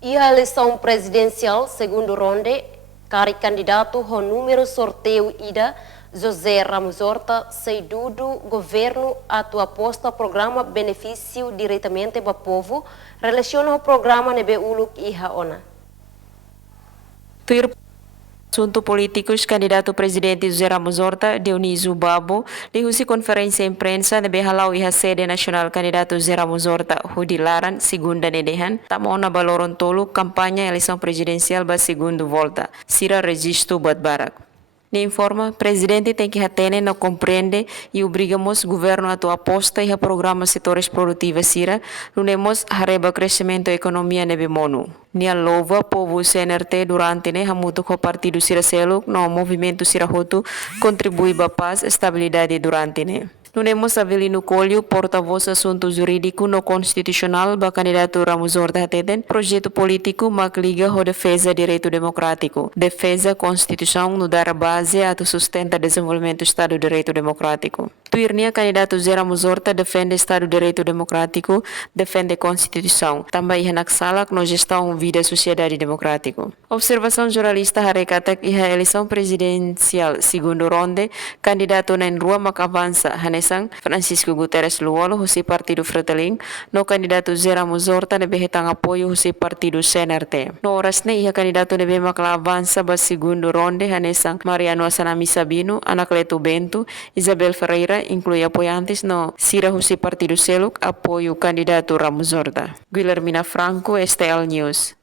E a eleição presidencial, segundo ronde, cari candidato ao número sorteio ida, José Ramos Horta, saiu do governo atua posta programa benefício diretamente para o povo, relaciona o programa nebe uluk e haona. Assunto políticos, candidato presidente José Ramos Horta, Dionísio Babo, dihusi conferência imprensa nebe halau iha sede nasional candidato José Ramos Horta, Hudi Laran, segunda nedehan, tamona baloron tolu, kampanye eleição presidencial ba segundo volta, sira registro buat barak. Ne informa, presidente tem que atene não compreende e obrigamos governo a aposta e a programa setores produtivos sira, lunemos hareba crescimento economia nebe monu. Nia lova povo CNRT durante ne hamutu ko partido sira seluk no movimento sira hotu contribui ba paz estabilidade durante ne. Nunemos Avelino Colho, porta-voz assunto jurídico no constitucional, ba candidato Ramos Horta hateten, projeto político mak liga ho defesa direito democrático, defesa constituição no dar base a sustenta desenvolvimento Estado de Direito Democrático. Tuirnia candidato José Ramos Horta defende Estado de Direito Democrático, defende Constituição, também renak salak no gestão vida sociedade democrático. Observação jornalista harekatak iha eleição presidencial segundo ronde, candidato na rua mak avança Hanesang Francisco Guterres Luolo husi partido Fretilin, no candidato José Ramos Horta nebe hetang apoio husi partido CNRT. No oras ne iha candidato nebe makla avança ba segundo ronde Hanesang Mariano Asanami Sabino, Anacleto Bento, Isabel Ferreira, inclui apoiantes no sira husi partido Seluk, apoio candidato Ramos Horta. Guilhermina Franco, STL News.